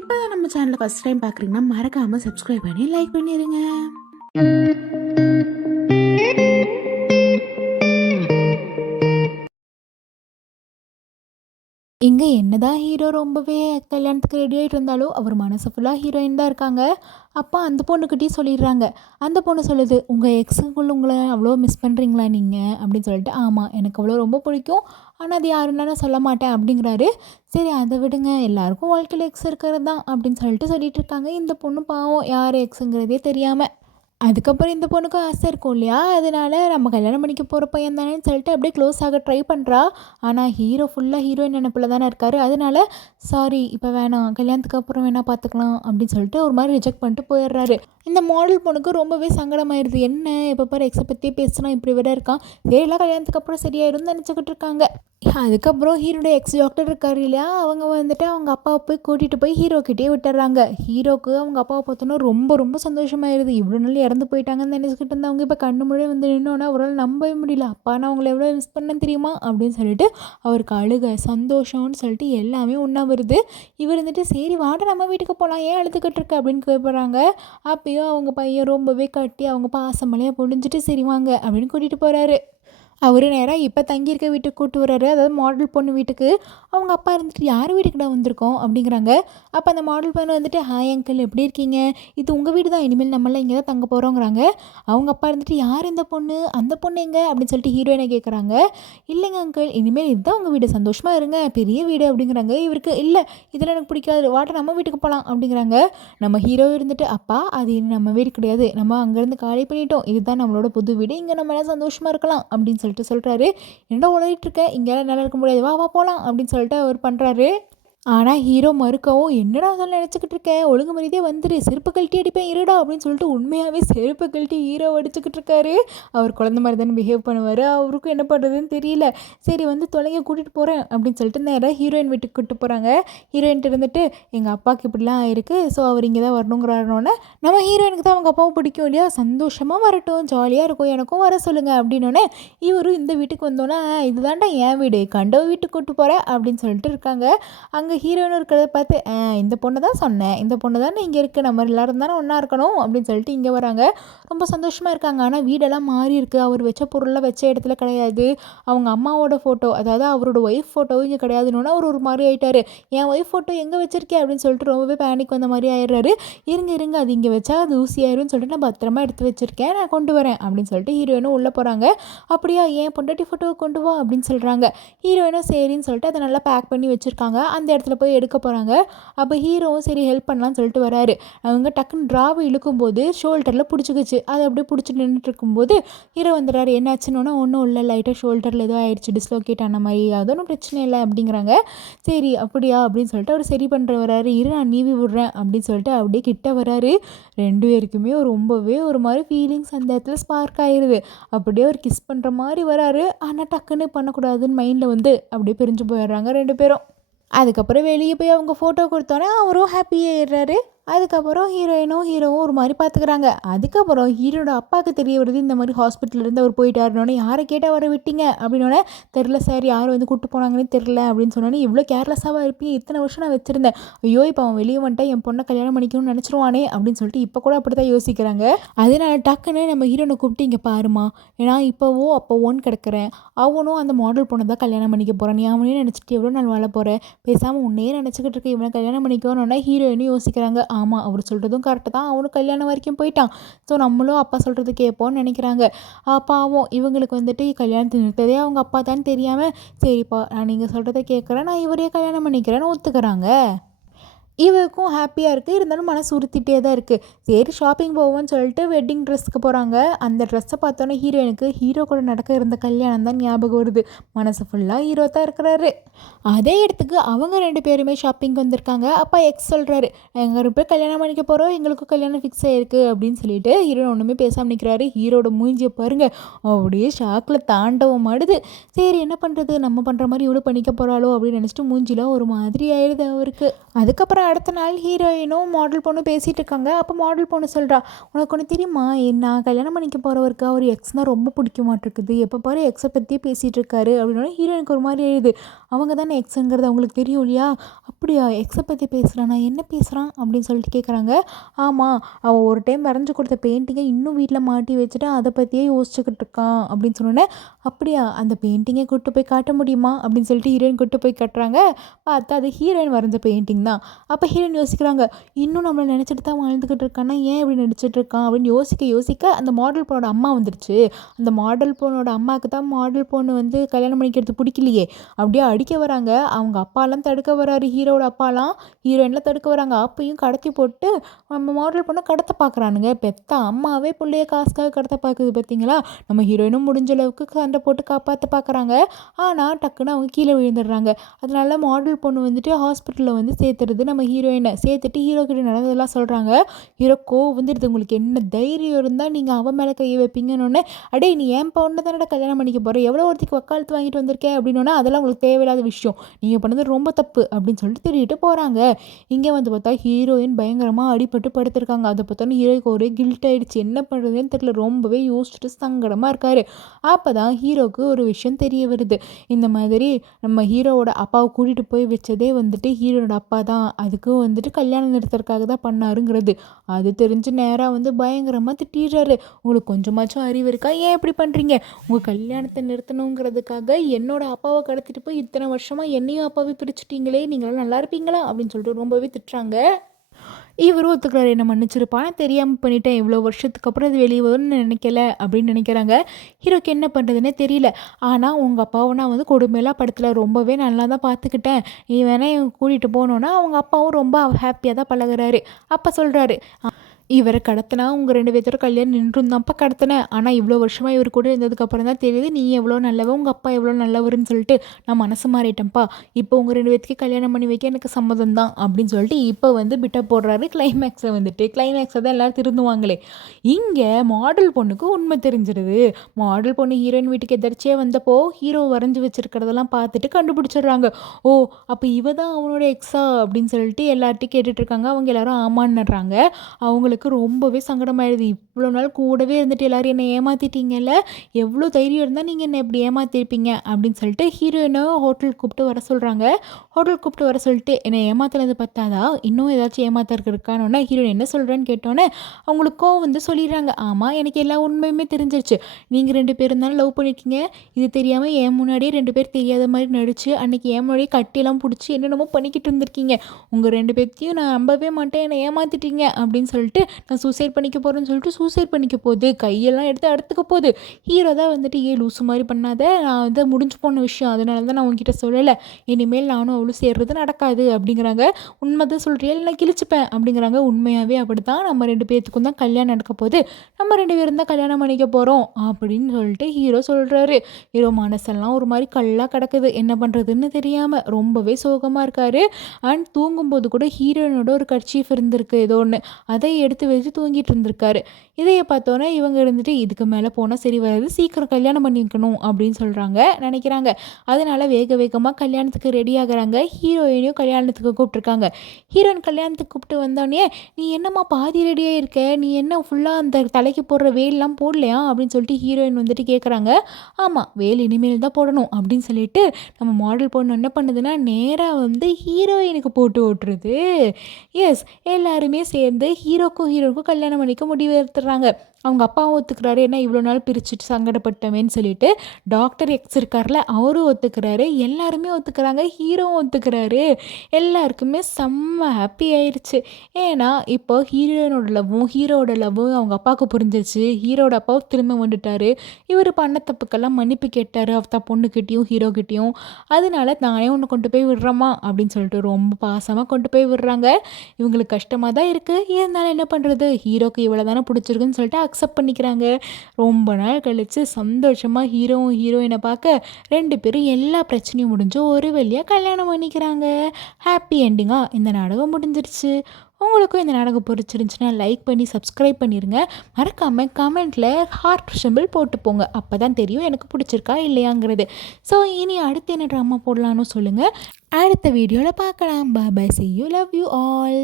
இப்போ தான் நம்ம சேனலை ஃபஸ்ட் டைம் பார்க்குறீங்கன்னா மறக்காமல் சப்ஸ்கிரைப் பண்ணி லைக் பண்ணிடுங்க. இங்கே என்னதான் ஹீரோ ரொம்பவே கல்யாணத்துக்கு ரெடி ஆகிட்டு இருந்தாலும் அவர் மனசு ஃபுல்லாக ஹீரோயின் தான் இருக்காங்க. அப்போ அந்த பொண்ணுக்கிட்டே சொல்லிடுறாங்க. அந்த பொண்ணு சொல்லுது, உங்கள் எக்ஸுக்குள்ள உங்களை அவ்வளோ மிஸ் பண்ணுறீங்களா நீங்கள் அப்படின்னு சொல்லிட்டு. ஆமாம், எனக்கு அவ்வளோ ரொம்ப பிடிக்கும், ஆனால் அது யாருன்னா நான் சொல்ல மாட்டேன் அப்படிங்கிறாரு. சரி அதை விடுங்க, எல்லாருக்கும் வாழ்க்கையில் எக்ஸ் இருக்கிறது தான் அப்படின்னு சொல்லிட்டு இருக்காங்க. இந்த பொண்ணு பாவம் யார் எக்ஸுங்கிறதே தெரியாமல். அதுக்கப்புறம் இந்த பொண்ணுக்கு ஆசை இருக்கும் இல்லையா, அதனால நம்ம கல்யாணம் பண்ணிக்க போகிற பையன் தானேன்னு சொல்லிட்டு அப்படியே க்ளோஸ் ஆக ட்ரை பண்ணுறா. ஆனால் ஹீரோ ஃபுல்லாக ஹீரோயின் நினைப்பில் தானே இருக்கார். அதனால சாரி இப்போ வேணாம், கல்யாணத்துக்கு அப்புறம் வேணால் பார்த்துக்கலாம் அப்படின்னு சொல்லிட்டு ஒரு மாதிரி ரிஜெக்ட் பண்ணிட்டு போயிடுறாரு. இந்த மாடல் பொண்ணுக்கு ரொம்பவே சங்கடமாயிருது. என்ன எப்போ பாரு எக்ஸை பற்றியே பேசினா இப்படி விட இருக்கான், சரிலாம் கல்யாணத்துக்கு அப்புறம் சரியாயிரும்னு நினச்சிக்கிட்டு இருக்காங்க. அதுக்கப்புறம் ஹீரோட எக்ஸ் டாக்டர் இருக்கார் இல்லையா, அவங்க வந்துட்டு அவங்க அப்பாவை போய் கூட்டிகிட்டு போய் ஹீரோக்கிட்டே விட்டுறாங்க. ஹீரோக்கு அவங்க அப்பாவை பார்த்தோன்னா ரொம்ப ரொம்ப சந்தோஷமாயிருது. இவ்வளோ நாள் இறந்து போயிட்டாங்கன்னு நினச்சிக்கிட்டு இருந்தவங்க இப்போ கண்ணு முன்னாடி வந்து நின்னோன்னா அவரால் நம்பவே முடியல. அப்பா நான் அவங்கள எவ்வளோ மிஸ் பண்ணேன்னு தெரியுமா அப்படின்னு சொல்லிட்டு அவருக்கு அழுக சந்தோஷம்னு சொல்லிட்டு எல்லாமே ஒன்றா வருது. இவர் வந்துட்டு சரி வாட நம்ம வீட்டுக்கு போகலாம், ஏன் அழுதுகிட்டு இருக்க அப்படின்னு கேட்குறாங்க. அப்பயும் அவங்க பையன் ரொம்பவே கட்டி அவங்க பாசமலையாக பொழிஞ்சிட்டு சரி வாங்க அப்படின்னு கூட்டிகிட்டு போகிறாரு. அவர் நேராக இப்போ தங்கியிருக்க வீட்டுக்கு கூப்பிட்டு வர்றாரு, அதாவது மாடல் பொண்ணு வீட்டுக்கு. அவங்க அப்பா இருந்துட்டு யார் வீட்டுக்குடா வந்திருக்கோம் அப்படிங்கிறாங்க. அப்போ அந்த மாடல் பொண்ணு வந்துட்டு ஹாய் அங்கிள் எப்படி இருக்கீங்க, இது உங்கள் வீடு தான், இனிமேல் நம்மளாம் இங்கே தான் தங்க போகிறோங்கிறாங்க. அவங்க அப்பா இருந்துட்டு யார் இந்த பொண்ணு, அந்த பொண்ணு எங்கே அப்படின்னு சொல்லிட்டு ஹீரோயினை கேட்குறாங்க. இல்லைங்க அங்கிள், இனிமேல் இதுதான் உங்கள் வீடு, சந்தோஷமாக இருங்க, பெரிய வீடு அப்படிங்கிறாங்க. இவருக்கு இல்லை இதில் எனக்கு பிடிக்காது, வாட்ட நம்ம வீட்டுக்கு போகலாம் அப்படிங்கிறாங்க. நம்ம ஹீரோ இருந்துட்டு அப்பா அது நம்ம வீடு கிடையாது, நம்ம அங்கேருந்து காலி பண்ணிட்டோம், இதுதான் நம்மளோட புது வீடு, இங்கே நம்ம எல்லாம் சந்தோஷமாக இருக்கலாம் அப்படின்னு சொல்கிறாரு. என்னடா உழையிட்டு இருக்க, இங்கெல்லாம் நல்லா இருக்க முடியாது, வா வா போகலாம் அப்படின்னு சொல்லிட்டு அவர் பண்ணுறாரு. ஆனால் ஹீரோ மறுக்கவும், என்னடா அதெல்லாம் நினச்சிக்கிட்டு இருக்கேன், ஒழுங்கு மரியாதையே வந்துரு, செருப்பு கழட்டி அடிப்பேன் இருடா அப்படின்னு சொல்லிட்டு உண்மையாகவே செருப்பு கழட்டி ஹீரோ அடிச்சுக்கிட்டு இருக்காரு. அவர் குழந்த மாதிரி தானே பிஹேவ் பண்ணுவார், அவருக்கும் என்ன பண்ணுறதுன்னு தெரியல. சரி வந்து தொலைங்க கூட்டிகிட்டு போகிறேன் அப்படின்னு சொல்லிட்டு நேராக ஹீரோயின் வீட்டுக்கு கூப்பிட்டு போகிறாங்க. ஹீரோயின்ட்டு இருந்துட்டு எங்கள் அப்பாவுக்கு இப்படிலாம் ஆயிருக்கு, ஸோ அவர் இங்கே தான் வரணுங்கிறாருனோடனே நம்ம ஹீரோயினுக்கு தான் அவங்க அப்பாவும் பிடிக்கும் இல்லையா, சந்தோஷமாக வரட்டும், ஜாலியாக இருக்கும், எனக்கும் வர சொல்லுங்கள் அப்படின்னோடனே இவரும் இந்த வீட்டுக்கு வந்தோன்னே இதுதான்டா என் வீடு, கண்டோ வீட்டுக்கு கூப்பிட்டு போகிறேன் அப்படின்னு சொல்லிட்டு இருக்காங்க. அங்கே ஹீரோயினும் இருக்கிறத பார்த்து இந்த பொண்ணு தான் சொன்னேன், இந்த பொண்ணு தானே இங்கே இருக்குது, நம்ம எல்லோரும் தானே ஒன்றா இருக்கணும் அப்படின்னு சொல்லிட்டு இங்கே வராங்க. ரொம்ப சந்தோஷமாக இருக்காங்க. ஆனால் வீடெல்லாம் மாறி இருக்குது, அவர் வச்ச பொருளெலாம் வச்ச இடத்துல கிடையாது. அவங்க அம்மாவோட ஃபோட்டோ, அதாவது அவரோட ஒய்ஃப் ஃபோட்டோவும் இங்கே கிடையாதுன்னு அவர் ஒரு மாதிரி ஆகிட்டார். என் ஒய்ஃப் ஃபோட்டோ எங்கே வச்சிருக்கேன் அப்படின்னு சொல்லிட்டு ரொம்பவே பேனிக் வந்த மாதிரி ஆயிடுறாரு. இருங்க அது இங்கே வச்சா அது ஊசியாயிரும்னு சொல்லிட்டு நான் பத்திரமா எடுத்து வச்சுருக்கேன், நான் கொண்டு வரேன் அப்படின்னு சொல்லிட்டு ஹீரோயினும் உள்ளே போகிறாங்க. அப்படியா என் பொண்டாட்டி ஃபோட்டோவை கொண்டு வா அப்படின்னு சொல்கிறாங்க. ஹீரோயினும் சரின்னு சொல்லிட்டு அதை நல்லா பேக் பண்ணி வச்சுருக்காங்க. அந்த இடத்துல போய் எடுக்க போகிறாங்க. அப்போ ஹீரோவும் சரி ஹெல்ப் பண்ணலான்னு சொல்லிட்டு வராரு. அவங்க டக்குன்னு ட்ராவை இழுக்கும்போது ஷோல்டரில் பிடிச்சிக்கிச்சு. அதை அப்படியே பிடிச்சி நின்றுட்டு இருக்கும்போது ஹீரோ வந்துடுறாரு. என்னாச்சுன்னு ஒன்றும் இல்லை, லைட்டாக ஷோல்டரில் ஏதோ ஆயிடுச்சு, டிஸ்லோகேட் ஆன மாதிரி, அது ஒன்றும் பிரச்சனை இல்லை அப்படிங்கிறாங்க. சரி அப்படியா அப்படின்னு சொல்லிட்டு அவர் சரி பண்ணுற வராரு. நான் நீவி விடுறேன் அப்படின்னு சொல்லிட்டு அப்படியே கிட்ட வராரு. ரெண்டு பேருக்குமே ரொம்பவே ஒரு மாதிரி ஃபீலிங்ஸ் அந்த இடத்துல ஸ்பார்க் ஆயிடுது. அப்படியே ஒரு கிஸ் பண்ணுற மாதிரி வராரு. ஆனால் டக்குன்னு பண்ணக்கூடாதுன்னு மைண்டில் வந்து அப்படியே பிரிஞ்சு போயிடுறாங்க ரெண்டு பேரும். அதுக்கப்புறம் வெளியே போய் அவங்க ஃபோட்டோ கொடுத்தோன்னே அவரும் ஹாப்பியாகிடுறாரு. அதுக்கப்புறம் ஹீரோவும் ஒரு மாதிரி பார்த்துக்கிறாங்க. அதுக்கப்புறம் ஹீரோட அப்பாவுக்கு தெரிய வருது இந்த மாதிரி ஹாஸ்பிட்டல்லேருந்து அவர் போயிட்டாருனோடனே, யாரை கேட்டால் வர விட்டீங்க அப்படின்னோடனே, தெரில சார், யார் வந்து கூப்பிட்டு போனாங்கன்னு தெரில அப்படின்னு சொன்னோன்னே, இவ்வளோ கேர்லெஸ்ஸாக இருப்பீங்க, இத்தனை வருஷம் நான் வச்சுருந்தேன், ஐயோ இப்போ அவன் வெளியே வந்துட்டா என் பொண்ணை கல்யாணம் பண்ணிக்கணும்னு நினச்சிருவானே அப்படின்னு சொல்லிட்டு இப்போ கூட அப்படி தான் யோசிக்கிறாங்க. அதனால டக்குன்னு நம்ம ஹீரோனை கூப்பிட்டு இங்கே பாருமா, ஏன்னா அப்போவோன்னு கிடக்கிறேன், அவனும் அந்த மாடல் பொண்ணை தான் கல்யாணம் பண்ணிக்க போகிறான், நீ அவனே நினச்சிட்டு எவ்வளோ நாள் வாழ போகிறேன், பேசாமல் உன்னையே நினச்சிக்கிட்டு இருக்க, இவனை கல்யாணம் பண்ணிக்கணும்னா ஹீரோயினும் யோசிக்கிறாங்க. ஆமாம் அவர் சொல்கிறதும் கரெக்டு தான், அவனும் கல்யாணம் வரைக்கும் போயிட்டான், ஸோ நம்மளும் அப்பா சொல்கிறது கேட்போன்னு நினைக்கிறாங்க. பாவம் இவங்களுக்கு வந்துட்டு கல்யாணத்தை நிறுத்ததே அவங்க அப்பா தான் தெரியாமல், சரிப்பா நான் நீங்கள் சொல்கிறத கேட்குறேன், நான் இவரையே கல்யாணம் பண்ணிக்கிறேன்னு ஒத்துக்கிறாங்க. இவருக்கும் ஹாப்பியாக இருக்குது, இருந்தாலும் மனசு உறுத்திட்டே தான் இருக்குது. சரி ஷாப்பிங் போவோம்னு சொல்லிட்டு வெட்டிங் ட்ரெஸ்க்கு போகிறாங்க. அந்த ட்ரெஸ்ஸை பார்த்தோன்னே ஹீரோயினுக்கு ஹீரோ கூட நடக்க இருந்த கல்யாணம் தான் ஞாபகம் வருது. மனசு ஃபுல்லாக ஹீரோ தான் இருக்கிறாரு. அதே இடத்துக்கு அவங்க ரெண்டு பேருமே ஷாப்பிங் வந்திருக்காங்க. அப்பா எக்ஸ் சொல்கிறாரு, எங்கள் ரெண்டு பேர் கல்யாணம் பண்ணிக்க போகிறோம், எங்களுக்கும் கல்யாணம் ஃபிக்ஸ் ஆகிருக்கு அப்படின்னு சொல்லிட்டு ஹீரோ ஒன்றுமே பேசாமல் நிற்கிறாரு. ஹீரோட மூஞ்சியை பாருங்கள், அப்படியே ஷாக்கில் தாண்டவம் ஆடுது. சரி என்ன பண்ணுறது, நம்ம பண்ணுற மாதிரி இவ்வளோ பண்ணிக்க போகிறாளோ அப்படின்னு நினச்சிட்டு மூஞ்சிலாம் ஒரு மாதிரி ஆயிடுது அவருக்கு. அதுக்கப்புறம் அடுத்த நாள் ஹீரோயினும் மாடல் பொண்ணு பேசிகிட்டு இருக்காங்க. அப்போ மாடல் பொண்ணு சொல்கிறா, உனக்கு ஒன்று தெரியுமா, நான் கல்யாணம் பண்ணிக்க போகிறவருக்கு அவர் எக்ஸ் தான் ரொம்ப பிடிக்க மாட்டிருக்குது, எப்போ பாரு எக்ஸை பற்றியே பேசிகிட்டு இருக்காரு அப்படின்னா ஹீரோயினுக்கு ஒரு மாதிரி எழுது. அவங்க தானே எக்ஸுங்கிறது அவங்களுக்கு தெரியும் இல்லையா? அப்படியா, எக்ஸை பற்றி பேசுகிறானா, என்ன பேசுகிறான் அப்படின்னு சொல்லிட்டு கேட்குறாங்க. ஆமாம், அவன் ஒரு டைம் வரைஞ்சி கொடுத்த பெயிண்டிங்கை இன்னும் வீட்டில் மாட்டி வச்சுட்டு அதை பற்றியே யோசிச்சுக்கிட்டு இருக்கான் அப்படின்னு சொன்னோன்னே, அப்படியா அந்த பெயிண்டிங்கை கூப்பிட்டு போய் காட்ட முடியுமா அப்படின்னு சொல்லிட்டு ஹீரோயின் கூப்பிட்டு போய் கட்டுறாங்க. பார்த்தா அது ஹீரோயின் வரைஞ்ச பெயிண்டிங் தான். அப்போ ஹீரோயின் யோசிக்கிறாங்க, இன்னும் நம்மளை நினச்சிட்டு தான் வாழ்ந்துக்கிட்டு இருக்கான்னா ஏன் இப்படி நடிச்சிட்டு இருக்கான் அப்படின்னு யோசிக்க யோசிக்க அந்த மாடல் பொண்ணோட அம்மா வந்துடுச்சு. அந்த மாடல் பொண்ணோட அம்மாவுக்கு தான் மாடல் பொண்ணு வந்து கல்யாணம் பண்ணிக்கிறது பிடிக்கலையே, அப்படியே அடிக்க வராங்க. அவங்க அப்பாலாம் தடுக்க வராரு, ஹீரோட அப்பாலாம் ஹீரோயின்லாம் தடுக்க வராங்க. அப்பையும் கடத்தி போட்டு நம்ம மாடல் பொண்ணை கடத்த பார்க்குறானுங்க. பெத்த அம்மாவே பிள்ளைய காசுக்காக கடத்த பார்க்குது பார்த்தீங்களா? நம்ம ஹீரோயினும் முடிஞ்ச அளவுக்கு சண்டை போட்டு காப்பாற்ற பார்க்குறாங்க. ஆனால் டக்குன்னு அவங்க கீழே விழுந்துடுறாங்க. அதனால மாடல் பொண்ணு வந்துட்டு ஹாஸ்பிட்டலில் வந்து சேர்த்துருது நம்ம ஹீரோயினை. சேர்த்துட்டு ஹீரோ கிட்ட நடந்ததெல்லாம் சொல்கிறாங்க. ஹீரோ கோவம் வந்துடுது, உங்களுக்கு என்ன தைரியம் இருந்தால் நீங்கள் அவன் மேலே கையை வைப்பீங்கன்னு. அடே நீ ஏன் பொண்ணு தானடா கல்யாணம் பண்ணிக்க போகிற, எவ்வளோ ஒருத்திக்கு வக்காலத்து வாங்கிட்டு வந்திருக்கேன் அப்படின்னா அதெல்லாம் உங்களுக்கு தேவையில்லாத விஷயம், நீங்கள் பண்ணது ரொம்ப தப்பு அப்படின்னு சொல்லிட்டு திட்டிட்டு போகிறாங்க. இங்கே வந்து பார்த்தா ஹீரோயின் பயங்கரமாக அடிபட்டு படுத்திருக்காங்க. அதை பார்த்தோன்னா ஹீரோய்க்கு ஒரே கில்ட் ஆகிடுச்சு, என்ன பண்ணுறதுன்னு தெரியல, ரொம்பவே யோசிச்சுட்டு சங்கடமாக இருக்காரு. அப்போ தான் ஹீரோவுக்கு ஒரு விஷயம் தெரிய வருது. இந்த மாதிரி நம்ம ஹீரோவோட அப்பாவை கூட்டிகிட்டு போய் வச்சதே வந்துட்டு ஹீரோட அப்பா தான், அதுக்கும் வந்துட்டு கல்யாணம் நிறுத்துறதுக்காக தான் பண்ணாருங்கிறது. அது தெரிஞ்சு நேராக வந்து பயங்கரமாக திட்டிடுறாரு. உங்களுக்கு கொஞ்சமாச்சும் அறிவு இருக்கா, ஏன் இப்படி பண்ணுறீங்க, உங்கள் கல்யாணத்தை நிறுத்தணுங்கிறதுக்காக என்னோட அப்பாவை கடத்திட்டு போய் இத்தனை வருஷமாக என்னையும் அப்பாவை பிரிச்சுட்டீங்களே, நீங்களாம் நல்லா இருப்பீங்களா அப்படின்னு சொல்லிட்டு ரொம்பவே திட்டுறாங்க. இவரும் ஒத்துக்கிறாரு, என்ன மன்னிச்சிருப்பான், தெரியாமல் பண்ணிட்டேன், இவ்வளோ வருஷத்துக்கு அப்புறம் அது வெளியே வரும்னு நினைக்கல அப்படின்னு நினைக்கிறாங்க. ஹீரோக்கு என்ன பண்ணுறதுன்னே தெரியல. ஆனால் உங்கள் அப்பாவை நான் வந்து கொடுமையெல்லாம் படுத்தலை, ரொம்பவே நல்லா தான் பார்த்துக்கிட்டேன், நீ வேணால் இவங்க கூட்டிகிட்டு போனோன்னா அவங்க அப்பாவும் ரொம்ப ஹாப்பியாக தான் பழகுறாரு. அப்போ சொல்கிறாரு, இவரை கடத்தினா உங்கள் 2 பேர்த்தோட கல்யாணம் நின்றுந்தான்ப்பா கடத்தினேன், ஆனால் இவ்வளோ வருஷமாக இவர் கூட இருந்ததுக்கப்புறம் தான் தெரியுது நீ எவ்வளோ நல்லவன், உங்கள் அப்பா எவ்வளோ நல்லவருன்னு சொல்லிட்டு நான் மனசு மாறிட்டேன்ப்பா, இப்போ உங்கள் 2 பேர்த்துக்கு கல்யாணம் பண்ணி வைக்க எனக்கு சம்மதம் தான் அப்படின்னு சொல்லிட்டு இப்போ வந்து பிட்ட போடுறாரு. கிளைமேக்ஸில் வந்துட்டு கிளைமேக்ஸை தான் எல்லோரும் திருந்துவாங்களே, இங்கே மாடல் பொண்ணுக்கு உண்மை தெரிஞ்சிருது. மாடல் பொண்ணு ஹீரோயின் வீட்டுக்கு எதிர்ச்சியாக வந்தப்போ ஹீரோ வரைஞ்சி வச்சுருக்கிறதெல்லாம் பார்த்துட்டு கண்டுபிடிச்சிடுறாங்க. ஓ அப்போ இவ தான் அவனோட எக்ஸா அப்படின்னு சொல்லிட்டு எல்லார்ட்டையும் கேட்டுட்ருக்காங்க. அவங்க எல்லோரும் ஆமான்னுறாங்க. அவங்களுக்கு ரொம்பவே சங்கடமாயிடுது, இவ்வளோ நாள் கூடவே இருந்துட்டு எல்லாரும் என்னை ஏமாற்றிட்டீங்கல்ல, எவ்வளோ தைரியம் இருந்தால் நீங்கள் என்னை எப்படி ஏமாற்றிருப்பீங்க அப்படின்னு சொல்லிட்டு ஹீரோயினை ஹோட்டலுக்கு கூப்பிட்டு வர சொல்கிறாங்க. ஹோட்டலுக்கு கூப்பிட்டு வர சொல்லிட்டு என்னை ஏமாத்துறது பார்த்தாதா இன்னும் ஏதாச்சும் ஏமாத்துறதுக்கு இருக்கானோன்னா ஹீரோயின் என்ன சொல்கிறேன்னு கேட்டோன்னே அவங்களுக்கோ வந்து சொல்லிடுறாங்க, ஆமாம் எனக்கு எல்லா உண்மையுமே தெரிஞ்சிருச்சு, நீங்கள் 2 பேரும் தானே லவ் பண்ணியிருக்கீங்க, இது தெரியாமல் என் முன்னாடியே 2 பேர் தெரியாத மாதிரி நடிச்சு அன்றைக்கி என் முன்னாடியே கட்டியெல்லாம் பிடிச்சி என்னென்னமோ பண்ணிக்கிட்டு இருந்திருக்கீங்க, உங்கள் 2 பேர்த்தையும் நான் நம்பவே மாட்டேன், என்னை ஏமாற்றிட்டீங்க அப்படின்னு சொல்லிட்டு நான் சூசைட் பண்ணிக்க போகிறேன்னு சொல்லிட்டு சூசைட் பண்ணிக்க போகுது, கையெல்லாம் எடுத்து அடுத்துக்க போகுது. ஹீரோ தான் வந்துட்டு லூசு மாதிரி பண்ணாத, நான் வந்து முடிஞ்சு போன விஷயம், அதனால தான் நான் உங்ககிட்ட சொல்லலை, இனிமேல் நானும் அவ்வளோ சேர்றது நடக்காது அப்படிங்கிறாங்க. உண்மை தான் சொல்கிறியா இல்லை நான் கிழிச்சுப்பேன் அப்படிங்கிறாங்க. உண்மையாகவே அப்படி தான், நம்ம 2 பேர்த்துக்கும் தான் கல்யாணம் நடக்க போகுது, நம்ம 2 பேரும் தான் கல்யாணம் பண்ணிக்க போகிறோம் அப்படின்னு சொல்லிட்டு ஹீரோ சொல்கிறாரு. ஹீரோ மனசெல்லாம் ஒரு மாதிரி கல்லாக கிடக்குது, என்ன பண்ணுறதுன்னு தெரியாமல் ரொம்பவே சோகமாக இருக்கார். அண்ட் தூங்கும்போது கூட ஹீரோயினோட ஒரு கர்ச்சீஃப் இருந்திருக்கு ஏதோ ஒன்று, அதை எடுத்து வச்சு தூங்கிட்டு இருந்திருக்காரு. இதையை பார்த்தோன்னே இவங்க இருந்துட்டு இதுக்கு மேலே போனால் சரி வராது, சீக்கிரம் கல்யாணம் பண்ணிக்கணும் அப்படின்னு சொல்கிறாங்க நினைக்கிறாங்க. அதனால வேக வேகமாக கல்யாணத்துக்கு ரெடி ஆகுறாங்க. ஹீரோயினையும் கல்யாணத்துக்கு கூப்பிட்ருக்காங்க. ஹீரோயின் கல்யாணத்துக்கு கூப்பிட்டு வந்தோடனே நீ என்னம்மா பாதி ரெடியாக இருக்க, நீ என்ன ஃபுல்லாக அந்த தலைக்கு போடுற வேல்லாம் போடலையா அப்படின்னு சொல்லிட்டு ஹீரோயின் வந்துட்டு கேட்குறாங்க. ஆமாம் வேல் இனிமேல் தான் போடணும் அப்படின்னு சொல்லிட்டு நம்ம மாடல் பொண்ணு என்ன பண்ணுதுன்னா நேராக வந்து ஹீரோயினுக்கு போட்டு ஓட்டுருது. எஸ், எல்லாருமே சேர்ந்து ஹீரோக்கும் கல்யாணம் பண்ணிக்க முடிவு எடுத்துடுறாங்க. அவங்க அப்பாவும் ஒத்துக்கிறாரு, ஏன்னா இவ்வளோ நாள் பிரிச்சுட்டு சங்கடப்பட்டமேன்னு சொல்லிட்டு. டாக்டர் எக்ஸ் இருக்கார்ல அவரும் ஒத்துக்கிறாரு, எல்லாருமே ஒத்துக்கிறாங்க, ஹீரோவும் ஒத்துக்கிறாரு. எல்லாருக்குமே செம்ம ஹாப்பி ஆயிடுச்சு. ஏன்னா இப்போ ஹீரோட லவ்வும் அவங்க அப்பாவுக்கு புரிஞ்சிருச்சு. ஹீரோட அப்பாவும் திரும்ப வந்துட்டாரு, இவர் பண்ண தப்புக்கெல்லாம் மன்னிப்பு கேட்டார் அவ பொண்ணுக்கிட்டேயும் ஹீரோக்கிட்டேயும். அதனால நானே ஒன்று கொண்டு போய் விடுறேம்மா அப்படின்னு சொல்லிட்டு ரொம்ப பாசமாக கொண்டு போய் விடுறாங்க. இவங்களுக்கு கஷ்டமாக தான் இருக்குது, இருந்தாலும் என்ன பண்ணுறது, ஹீரோக்கு இவ்வளோ தானே பிடிச்சிருக்குன்னு சொல்லிட்டு அக்செப்ட் பண்ணிக்கிறாங்க. ரொம்ப நாள் கழித்து சந்தோஷமாக ஹீரோவும் ஹீரோயினை பார்க்க 2 பேரும் எல்லா பிரச்சனையும் முடிஞ்சு ஒரு வழியாக கல்யாணம் பண்ணிக்கிறாங்க. ஹாப்பி எண்டிங்காக இந்த நாடகம் முடிஞ்சிருச்சு. உங்களுக்கும் இந்த நாடகம் பிடிச்சிருந்துச்சுன்னா லைக் பண்ணி சப்ஸ்கிரைப் பண்ணிடுங்க. மறக்காமல் கமெண்ட்டில் ஹார்ட் சிம்பிள் போட்டு போங்க. அப்போ தான் தெரியும் எனக்கு பிடிச்சிருக்கா இல்லையாங்கிறது. ஸோ இனி அடுத்து என்ன ட்ராமா போடலான்னு சொல்லுங்கள். அடுத்த வீடியோவில் பார்க்கலாம். பாய் பாய், see you, love you all.